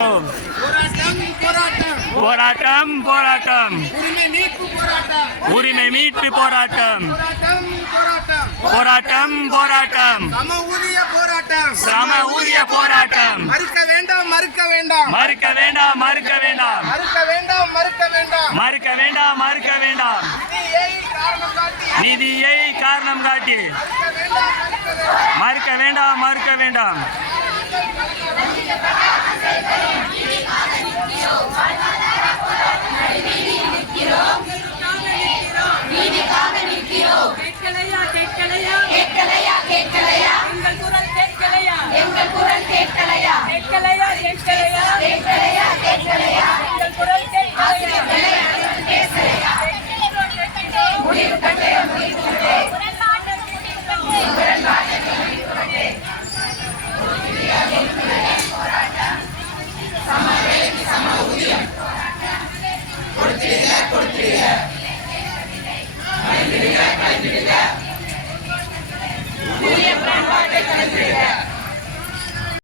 போராட்டம் போராட்டம் போராட்டம் போராட்டம் உரிமை மீட்பு போராட்டம் உரிமை மீட்பு போராட்டம் போராட்டம் போராட்டம் போராட்டம் போராட்டம் சம ஊதிய போராட்டம் சம ஊதிய போராட்டம் மறுக்க வேண்டாம் மறுக்க வேண்டாம் மறுக்க வேண்டாம் மறுக்க வேண்டாம் மறுக்க வேண்டாம் மறுக்க வேண்டாம் மறுக்க வேண்டாம் மறுக்க வேண்டாம் நிதியை காரணம் காட்டி நிதியை காரணம் காட்டி மறுக்க வேண்டாம் மறுக்க வேண்டாம் கொடுத்திடுக